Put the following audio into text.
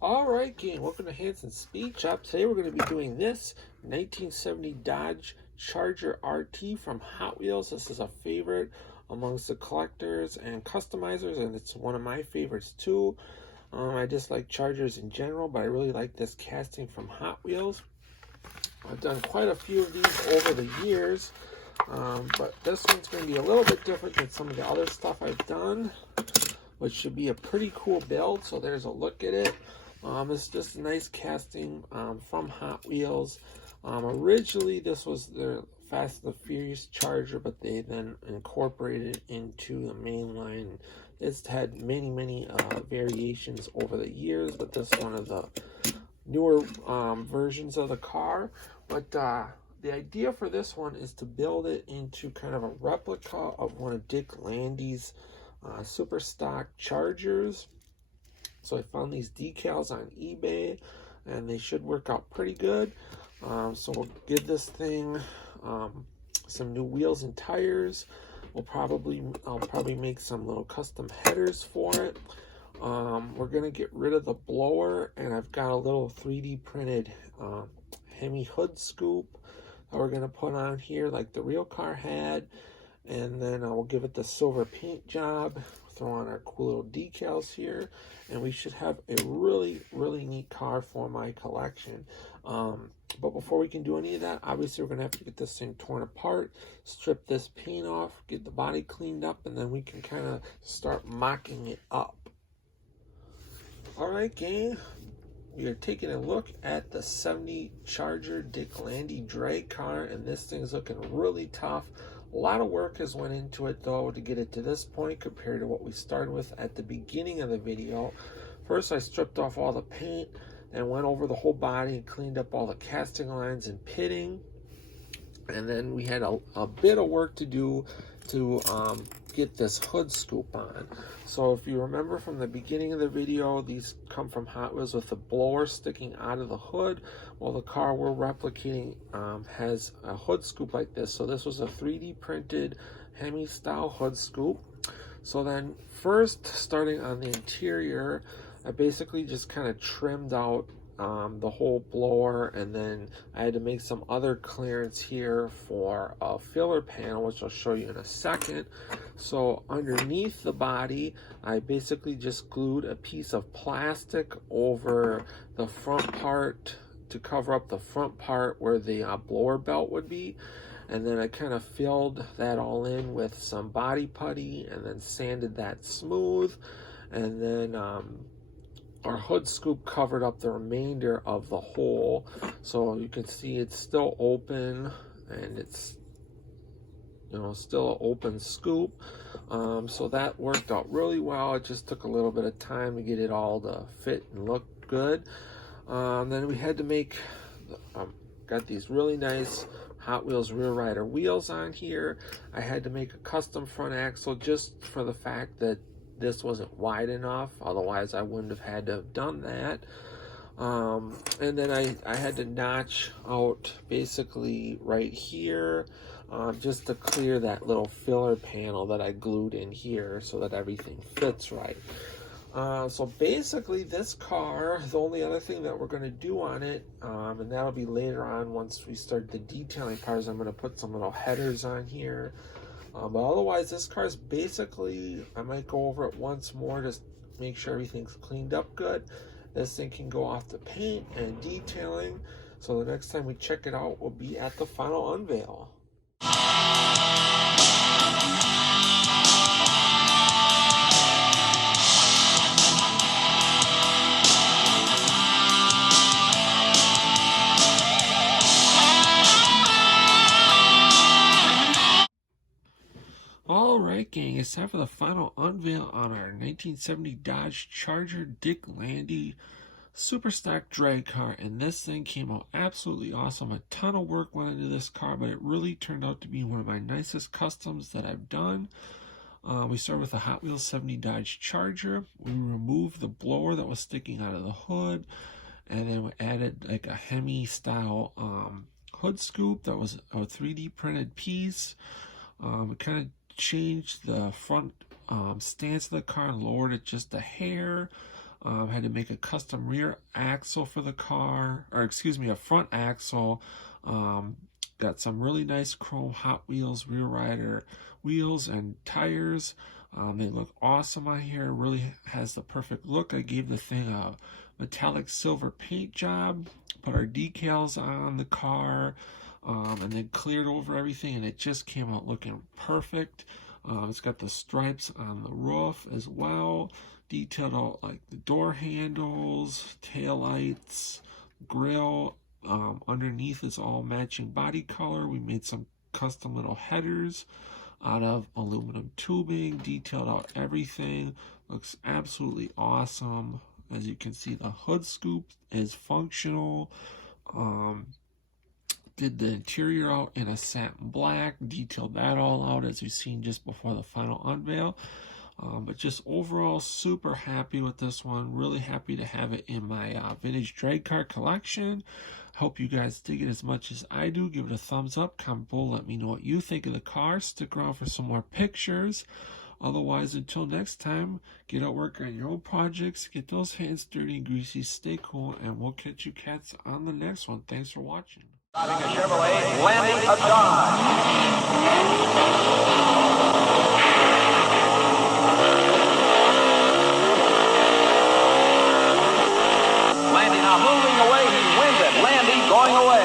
Alright gang, welcome to Hansens Speed Shop. Today we're going to be doing this 1970 Dodge Charger RT from Hot Wheels. This is a favorite amongst the collectors and customizers, and it's one of my favorites too. I just like Chargers in general, but I really like this casting from Hot Wheels. I've done quite a few of these over the years, but this one's going to be a little bit different than some of the other stuff I've done, which should be a pretty cool build. So there's a look at it. It's just a nice casting from Hot Wheels. Originally, this was their Fast and the Furious Charger, but they then incorporated it into the main line. It's had many variations over the years, but this is one of the newer versions of the car. But the idea for this one is to build it into kind of a replica of one of Dick Landys' super stock Chargers. So I found these decals on eBay, and they should work out pretty good. So we'll give this thing some new wheels and tires. I'll probably make some little custom headers for it. We're gonna get rid of the blower, and I've got a little 3D printed Hemi hood scoop that we're gonna put on here like the real car had, and then we'll give it the silver paint job. Throw on our cool little decals here, and we should have a really neat car for my collection. But before we can do any of that, obviously we're gonna have to get this thing torn apart, strip this paint off, get the body cleaned up, and then we can kind of start mocking it up. All right, gang, we are taking a look at the 70 Charger Dick Landy drag car, and this thing's looking really tough. A lot of work has went into it though to get it to this point compared to what we started with at the beginning of the video. First, I stripped off all the paint and went over the whole body and cleaned up all the casting lines and pitting. And then we had a bit of work to do to get this hood scoop on. So if you remember from the beginning of the video, these come from Hot Wheels with the blower sticking out of the hood. Well, the car we're replicating has a hood scoop like this. So this was a 3D printed Hemi style hood scoop. So then first, starting on the interior, I basically just kind of trimmed out the whole blower, and then I had to make some other clearance here for a filler panel, which I'll show you in a second. So underneath the body, I basically just glued a piece of plastic over the front part to cover up the front part where the blower belt would be. And then I kind of filled that all in with some body putty and then sanded that smooth. And then our hood scoop covered up the remainder of the hole. So you can see it's still open, and it's, you know, still an open scoop. So that worked out really well. It just took a little bit of time to get it all to fit and look good. Then we had to make, got these really nice Hot Wheels rear rider wheels on here. I had to make a custom front axle just for the fact that this wasn't wide enough, otherwise I wouldn't have had to have done that. And then I had to notch out basically right here just to clear that little filler panel that I glued in here so that everything fits right. So basically this car, the only other thing that we're going to do on it, and that'll be later on once we start the detailing part, is I'm going to put some little headers on here. But otherwise, this car is basically, I might go over it once more, just make sure everything's cleaned up good. This thing can go off to paint and detailing. So the next time we check it out will be at the final unveil. Alright gang, it's time for the final unveil on our 1970 Dodge Charger Dick Landy super stock drag car, and this thing came out absolutely awesome. A ton of work went into this car, but it really turned out to be one of my nicest customs that I've done. We started with a Hot Wheels 70 Dodge Charger. We removed the blower that was sticking out of the hood, and then we added like a Hemi style hood scoop that was a 3D printed piece. We kind of changed the front stance of the car and lowered it just a hair. Had to make a custom rear axle for the car, or excuse me, a front axle. Got some really nice chrome Hot Wheels rear rider wheels and tires. They look awesome on here. Really has the perfect look. I gave the thing a metallic silver paint job. Put our decals on the car, and then cleared over everything, and it just came out looking perfect. It's got the stripes on the roof as well. Detailed out like the door handles, tail lights, grill. Underneath is all matching body color. We made some custom little headers out of aluminum tubing, detailed out everything. Looks absolutely awesome. As you can see, the hood scoop is functional. Did the interior out in a satin black, detailed that all out as you've seen just before the final unveil. But just overall super happy with this one. Really happy to have it in my vintage drag car collection. Hope you guys dig it as much as I do. Give it a thumbs up, comment below, let me know what you think of the car. Stick around for some more pictures. Otherwise, until next time, get out work on your own projects, get those hands dirty and greasy, stay cool, and we'll catch you cats on the next one. Thanks for watching. Driving a Chevrolet, Landy, a Dodge. Landy now moving away, he wins it. Landy going away.